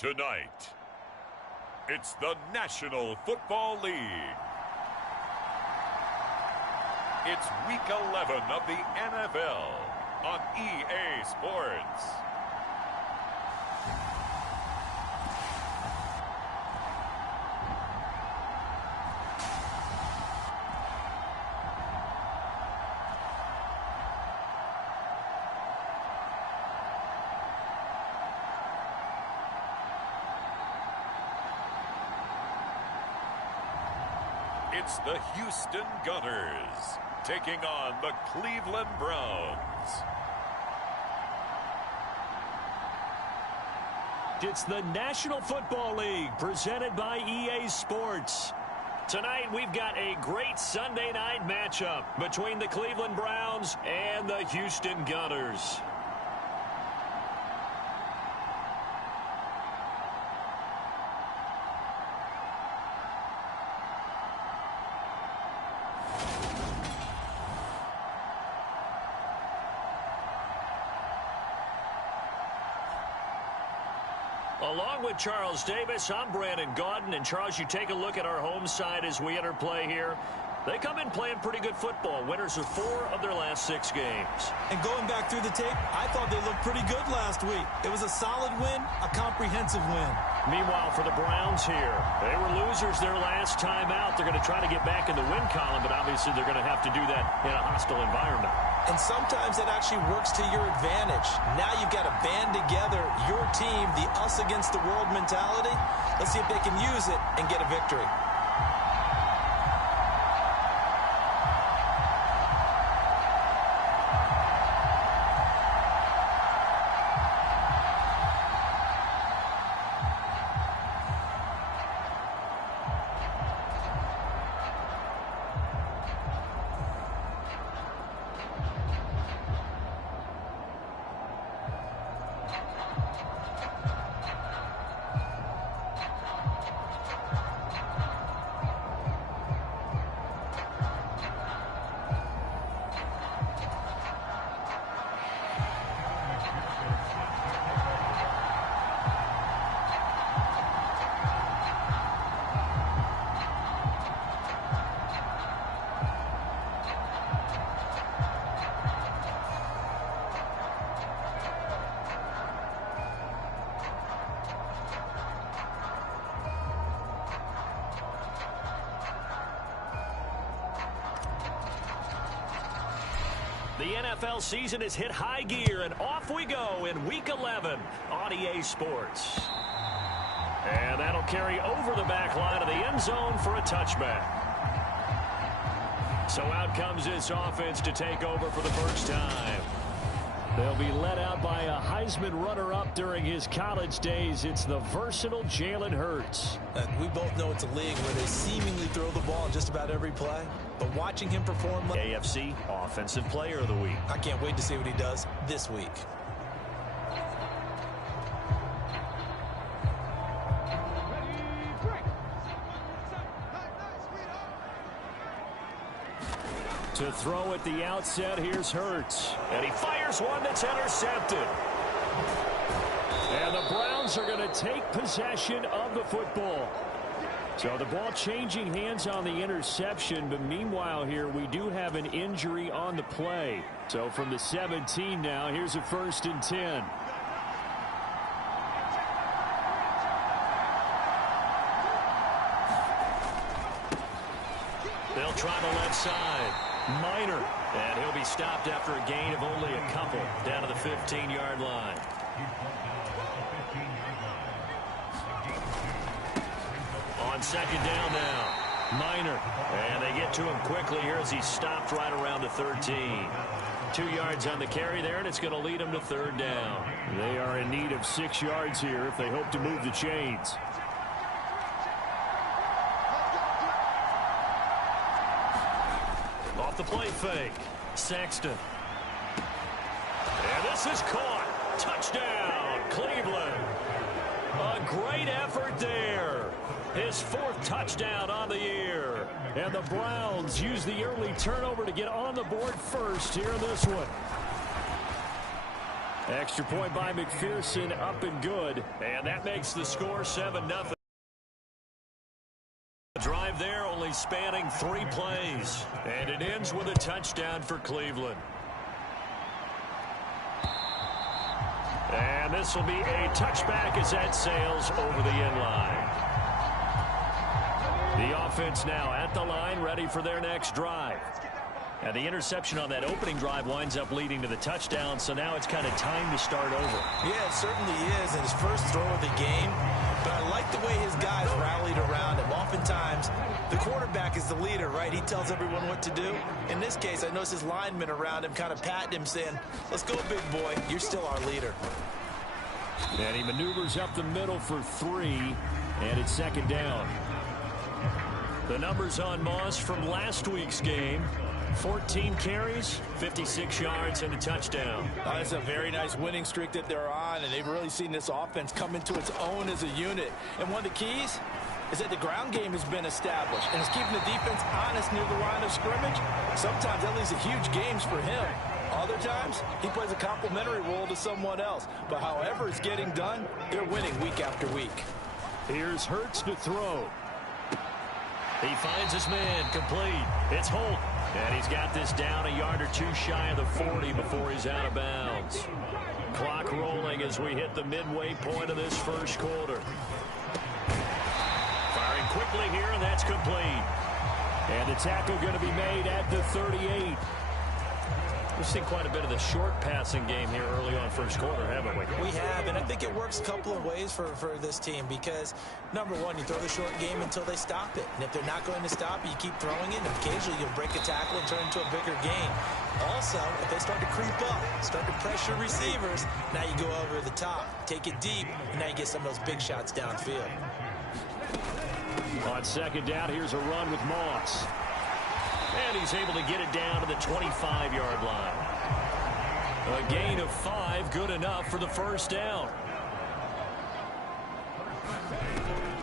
Tonight, it's the National Football League. It's Week 11 of the NFL on EA Sports. It's the Houston Gunners taking on the Cleveland Browns. It's the National Football League presented by EA Sports. Tonight we've got a great Sunday night matchup between the Cleveland Browns and the Houston Gunners. Along with Charles Davis, I'm Brandon Gaudin. And Charles, you take a look at our home side as we enter play here. They come in playing pretty good football. Winners of 4 of their last 6 games. And going back through the tape, I thought they looked pretty good last week. It was a solid win, a comprehensive win. Meanwhile, for the Browns here, they were losers their last time out. They're going to try to get back in the win column, but obviously they're going to have to do that in a hostile environment. And sometimes it actually works to your advantage. Now you've got to band together your team, the us against the world mentality. Let's see if they can use it and get a victory. The NFL season has hit high gear, and off we go in Week 11 on EA Sports. And that'll carry over the back line of the end zone for a touchback. So out comes this offense to take over for the first time. They'll be led out by a Heisman runner-up during his college days. It's the versatile Jalen Hurts. We both know it's a league where they seemingly throw the ball in just about every play. But watching him perform... AFC Offensive Player of the Week. I can't wait to see what he does this week. To throw at the outset, here's Hurts. And he fires one that's intercepted. And the Browns are going to take possession of the football. So the ball changing hands on the interception, but meanwhile here we do have an injury on the play. So from the 17 now, here's a 1st and 10. They'll try the left side. Minor. And he'll be stopped after a gain of only a couple down to the 15-yard line. On 2nd down now. Minor. And they get to him quickly here as he's stopped right around the 13. 2 yards on the carry there, and it's going to lead them to 3rd down. They are in need of 6 yards here if they hope to move the chains. Off the play fake. Sexton. And this is caught. Touchdown, Cleveland. A great effort there. His 4th touchdown on the year. And the Browns use the early turnover to get on the board first here in this one. Extra point by McPherson, up and good. And that makes the score 7-0. Drive there, only spanning 3 plays. And it ends with a touchdown for Cleveland. And this will be a touchback as that sails over the end line. The offense now at the line, ready for their next drive. And the interception on that opening drive winds up leading to the touchdown, so now it's kind of time to start over. Yeah, it certainly is, and his first throw of the game. But I like the way his guys rallied around him. Oftentimes, the quarterback is the leader, right? He tells everyone what to do. In this case, I noticed his linemen around him kind of patting him, saying, let's go, big boy. You're still our leader. And he maneuvers up the middle for 3, and it's second down. The numbers on Moss from last week's game. 14 carries, 56 yards, and a touchdown. That's a very nice winning streak that they're on, and they've really seen this offense come into its own as a unit. And one of the keys is that the ground game has been established, and it's keeping the defense honest near the line of scrimmage. Sometimes that leads to huge games for him. Other times, he plays a complementary role to someone else. But however it's getting done, they're winning week after week. Here's Hurts to throw. He finds his man, complete. It's Holt. And he's got this down a yard or 2 shy of the 40 before he's out of bounds. Clock rolling as we hit the midway point of this first quarter. Firing quickly here, and that's complete. And the tackle going to be made at the 38. We've seen quite a bit of the short passing game here early on first quarter, haven't we? We have, and I think it works a couple of ways for this team because, number one, you throw the short game until they stop it. And if they're not going to stop it, you keep throwing it, and occasionally you'll break a tackle and turn into a bigger gain. Also, if they start to creep up, start to pressure receivers, now you go over the top, take it deep, and now you get some of those big shots downfield. On second down, here's a run with Moss. And he's able to get it down to the 25-yard line. A gain of 5, good enough for the first down.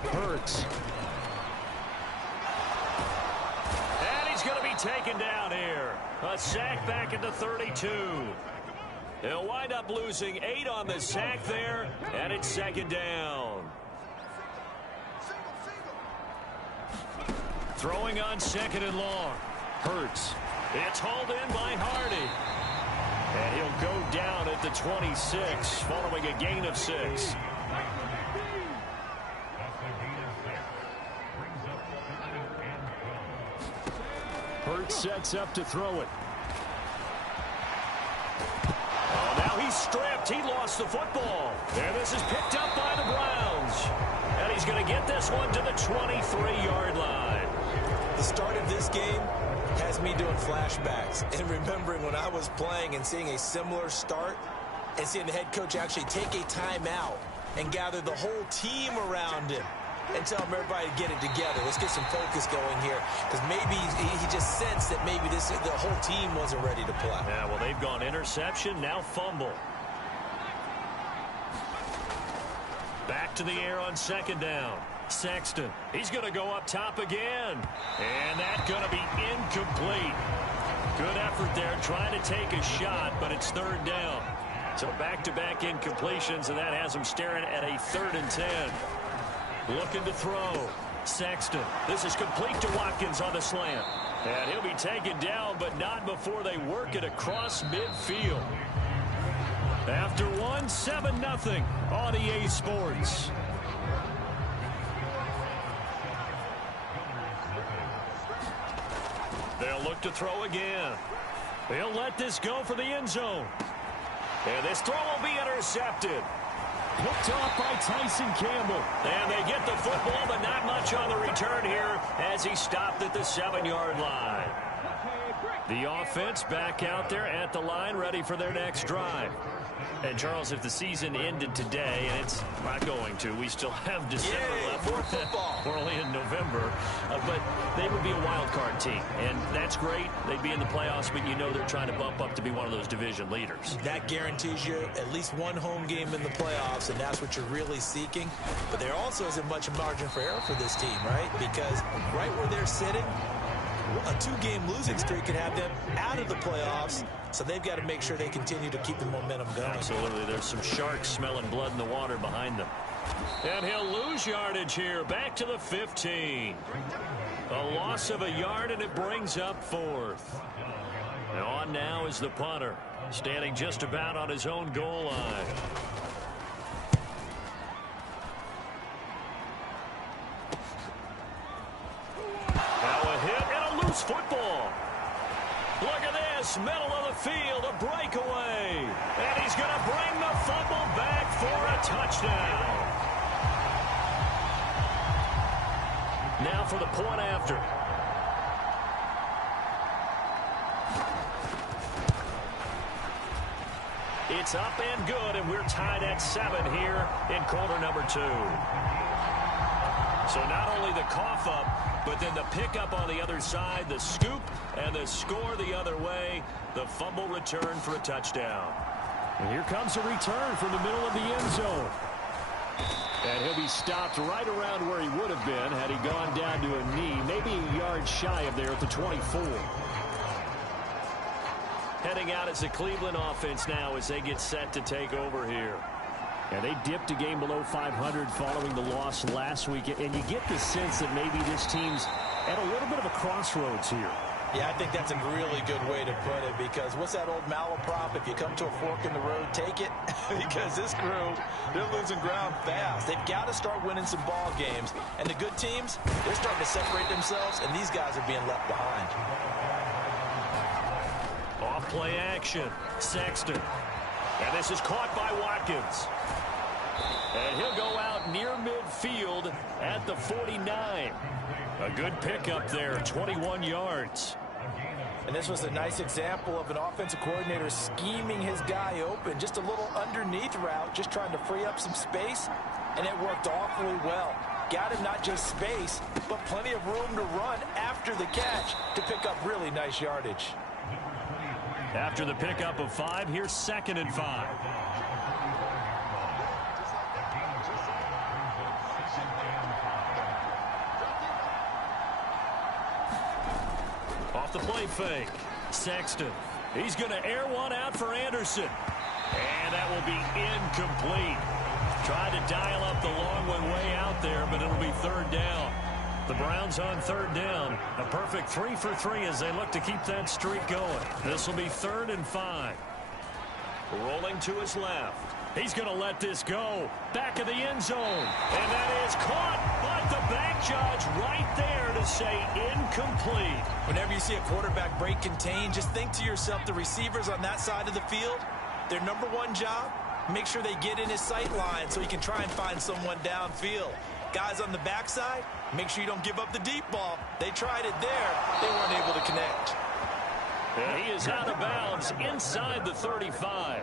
Hurts. And he's going to be taken down here. A sack back at the 32. They'll wind up losing 8 on the sack there, and it's second down. Throwing on second and long. Hurts. It's hauled in by Hardy. And he'll go down at the 26, following a gain of 6. Hurts sets up to throw it. Oh, now he's stripped. He lost the football. And this is picked up by the Browns. And he's going to get this one to the 23-yard line. The start of this game has me doing flashbacks and remembering when I was playing and seeing a similar start and seeing the head coach actually take a timeout and gather the whole team around him and tell him everybody to get it together. Let's get some focus going here because maybe he just sensed that maybe the whole team wasn't ready to play. Yeah, well, they've gone interception, now fumble. Back to the air on second down. Sexton, he's going to go up top again. And that's going to be incomplete. Good effort there trying to take a shot, but it's third down. So back-to-back incompletions, and that has him staring at a 3rd and 10. Looking to throw. Sexton, this is complete to Watkins on the slant. And he'll be taken down, but not before they work it across midfield. After one, 7-0 on EA Sports. They'll look to throw again. They'll let this go for the end zone. And this throw will be intercepted. Picked off by Tyson Campbell. And they get the football, but not much on the return here as he stopped at the 7-yard line. The offense back out there at the line, ready for their next drive. And, Charles, if the season ended today, and it's not going to, we still have December left. More football. We're only in November. But they would be a wild card team. And that's great. They'd be in the playoffs, but you know they're trying to bump up to be one of those division leaders. That guarantees you at least one home game in the playoffs, and that's what you're really seeking. But there also isn't much margin for error for this team, right? Because right where they're sitting, A 2-game losing streak could have them out of the playoffs, so they've got to make sure they continue to keep the momentum going. Absolutely. There's some sharks smelling blood in the water behind them. And he'll lose yardage here. Back to the 15. A loss of a yard, and it brings up 4th. And on now is the punter, standing just about on his own goal line. Now a hit and a loose football. Look at this, middle of the field, a breakaway. And he's going to bring the fumble back for a touchdown. Now for the point after. It's up and good, and we're tied at 7 here in quarter number 2. So not only the cough up, but then the pickup on the other side, the scoop, and the score the other way, the fumble return for a touchdown. And here comes a return from the middle of the end zone. And he'll be stopped right around where he would have been had he gone down to a knee, maybe a yard shy of there at the 24. Heading out as the Cleveland offense now as they get set to take over here. And they dipped a game below 500 following the loss last week. And you get the sense that maybe this team's at a little bit of a crossroads here. Yeah, I think that's a really good way to put it, because what's that old malaprop? If you come to a fork in the road, take it. Because this crew, they're losing ground fast. They've got to start winning some ball games. And the good teams, they're starting to separate themselves, and these guys are being left behind. Off play action, Sexton. And this is caught by Watkins. And he'll go out near midfield at the 49. A good pickup there, 21 yards. And this was a nice example of an offensive coordinator scheming his guy open. Just a little underneath route, just trying to free up some space, and it worked awfully well. Got him not just space, but plenty of room to run after the catch to pick up really nice yardage. After the pickup of 5, here's 2nd and 5. Off the play fake, Sexton. He's going to air one out for Anderson. And that will be incomplete. Tried to dial up the long one way out there, but it'll be 3rd down. The Browns on 3rd down. A perfect 3 for 3 as they look to keep that streak going. This will be 3rd and 5. Rolling to his left. He's going to let this go. Back of the end zone. And that is caught. But the back judge right there to say incomplete. Whenever you see a quarterback break contain, just think to yourself, the receivers on that side of the field, their number one job, make sure they get in his sight line so he can try and find someone downfield. Guys on the backside, make sure you don't give up the deep ball. They tried it there. They weren't able to connect. And he is out of bounds inside the 35.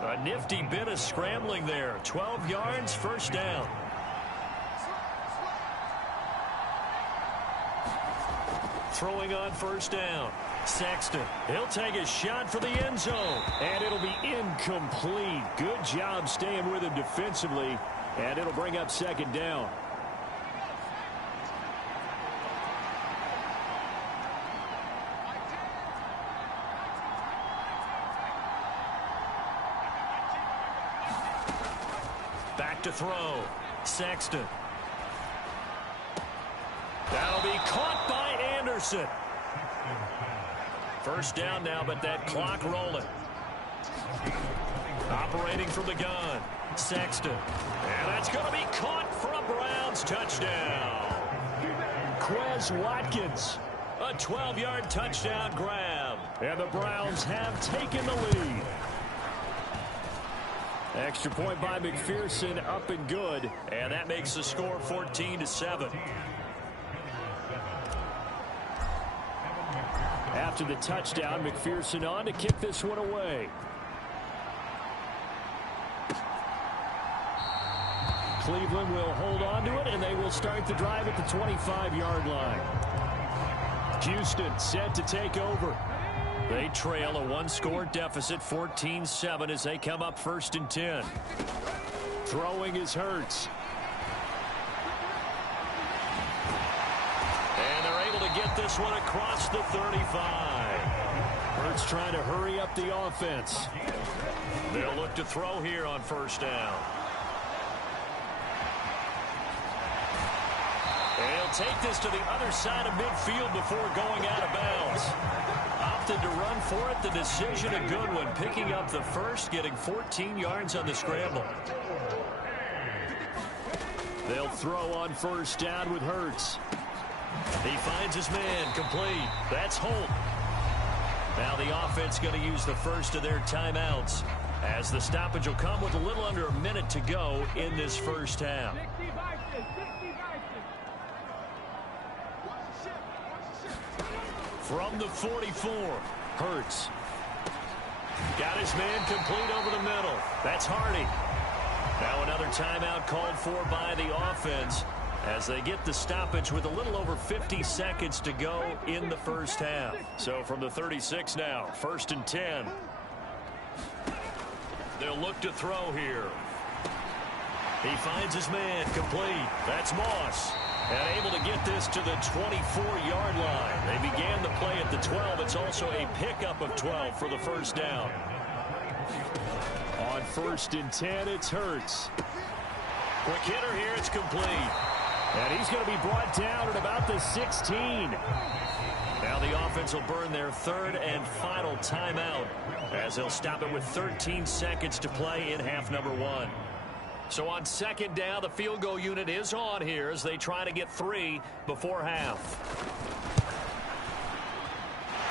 A nifty bit of scrambling there. 12 yards, 1st down. Throwing on 1st down. Sexton, he'll take a shot for the end zone. And it'll be incomplete. Good job staying with him defensively. And it'll bring up 2nd down. Back to throw. Sexton. That'll be caught by Anderson. 1st down now, but that clock rolling. Operating from the gun. Sexton. And that's going to be caught for a Browns touchdown. Quez Watkins. A 12-yard touchdown grab. And the Browns have taken the lead. Extra point by McPherson, up and good. And that makes the score 14-7. After the touchdown, McPherson on to kick this one away. Cleveland will hold on to it, and they will start the drive at the 25-yard line. Houston set to take over. They trail a 1-score deficit, 14-7, as they come up 1st and 10. Throwing is Hurts. And they're able to get this one across the 35. Hurts trying to hurry up the offense. They'll look to throw here on first down. And he'll take this to the other side of midfield before going out of bounds. Opted to run for it. The decision a good one. Picking up the first, getting 14 yards on the scramble. They'll throw on first down with Hurts. He finds his man, complete. That's Holt. Now the offense going to use the first of their timeouts, as the stoppage will come with a little under a minute to go in this first half. From the 44, Hurts. Got his man complete over the middle. That's Hardy. Now another timeout called for by the offense as they get the stoppage with a little over 50 seconds to go in the first half. So from the 36 now, 1st and 10. They'll look to throw here. He finds his man, complete. That's Moss. And able to get this to the 24-yard line. They began the play at the 12. It's also a pickup of 12 for the first down. On 1st and 10, it's Hurts. Quick hitter here, it's complete. And he's going to be brought down at about the 16. Now the offense will burn their third and final timeout as they'll stop it with 13 seconds to play in half number 1. So on 2nd down, the field goal unit is on here as they try to get 3 before half.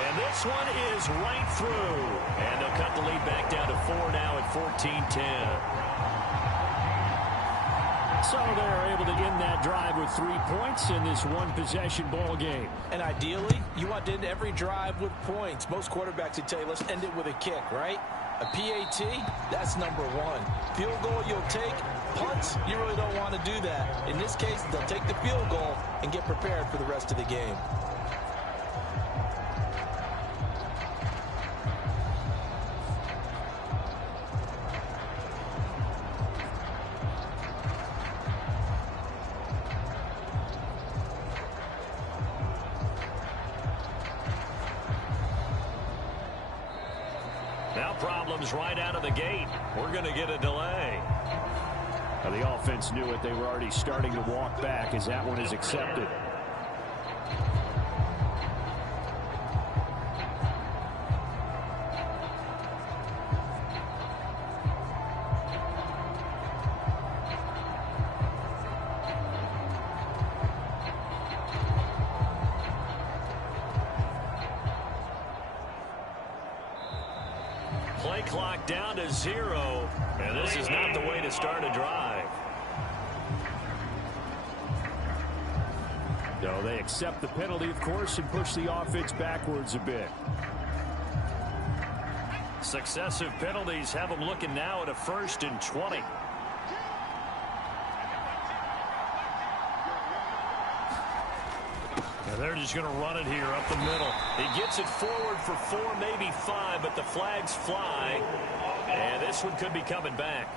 And this one is right through. And they'll cut the lead back down to 4 now at 14-10. So they're able to end that drive with 3 points in this one-possession ball game. And ideally, you want to end every drive with points. Most quarterbacks would tell you, let's end it with a kick, right? A PAT, that's number 1. Field goal you'll take. Punts, you really don't want to do that. In this case, they'll take the field goal and get prepared for the rest of the game. Now problems right out of the gate. We're going to get a delay. Now the offense knew it. They were already starting to walk back as that one is accepted. Play clock down to 0, and this is not the way to start a drive. No, they accept the penalty, of course, and push the offense backwards a bit. Successive penalties have them looking now at a 1st and 20. And they're just going to run it here up the middle. He gets it forward for 4, maybe 5, but the flags fly. And this one could be coming back.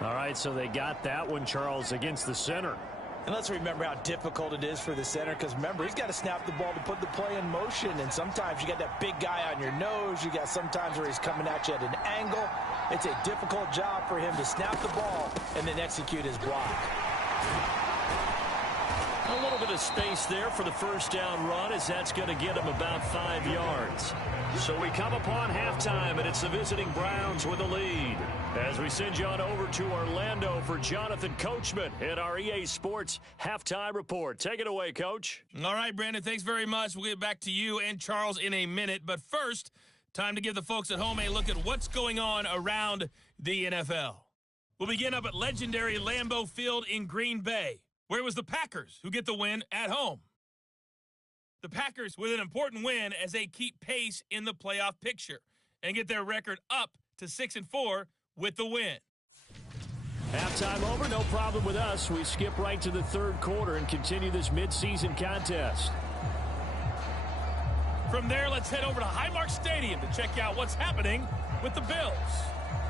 All right, so they got that one, Charles, against the center. And let's remember how difficult it is for the center, because remember, he's got to snap the ball to put the play in motion, and sometimes you got that big guy on your nose. You got sometimes where he's coming at you at an angle. It's a difficult job for him to snap the ball and then execute his block. A little bit of space there for the first down run, as that's going to get him about 5 yards. So we come upon halftime, and it's the visiting Browns with a lead. As we send you on over to Orlando for Jonathan Coachman in our EA Sports Halftime Report. Take it away, Coach. All right, Brandon, thanks very much. We'll get back to you and Charles in a minute. But first, time to give the folks at home a look at what's going on around the NFL. We'll begin up at legendary Lambeau Field in Green Bay, where it was the Packers who get the win at home. The Packers with an important win as they keep pace in the playoff picture and get their record up to 6-4 with the win. Halftime over, no problem with us. We skip right to the 3rd quarter and continue this midseason contest. From there, let's head over to Highmark Stadium to check out what's happening with the Bills.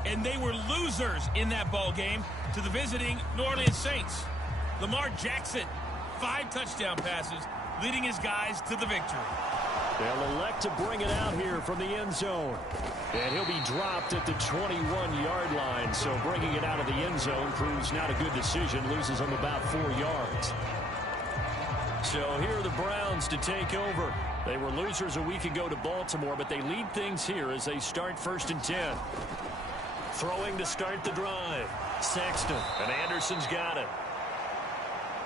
And they were losers in that ball game to the visiting New Orleans Saints. Lamar Jackson 5 touchdown passes, leading his guys to the victory. They'll elect to bring it out here from the end zone. And he'll be dropped at the 21-yard line. So bringing it out of the end zone proves not a good decision. Loses him about 4 yards. So here are the Browns to take over. They were losers a week ago to Baltimore, but they lead things here as they start 1st and 10. Throwing to start the drive. Sexton. And Anderson's got it.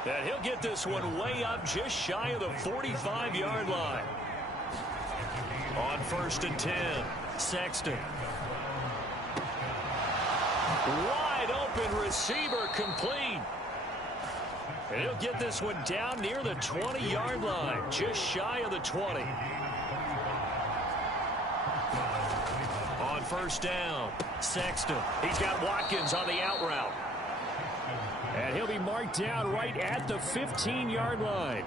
And he'll get this one way up just shy of the 45-yard line. On 1st and 10, Sexton. Wide open receiver complete. And he'll get this one down near the 20-yard line, just shy of the 20. On 1st down, Sexton. He's got Watkins on the out route. And he'll be marked down right at the 15-yard line.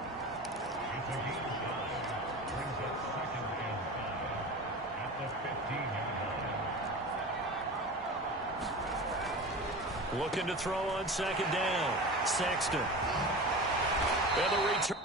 Looking to throw on 2nd down. Sexton. And the return.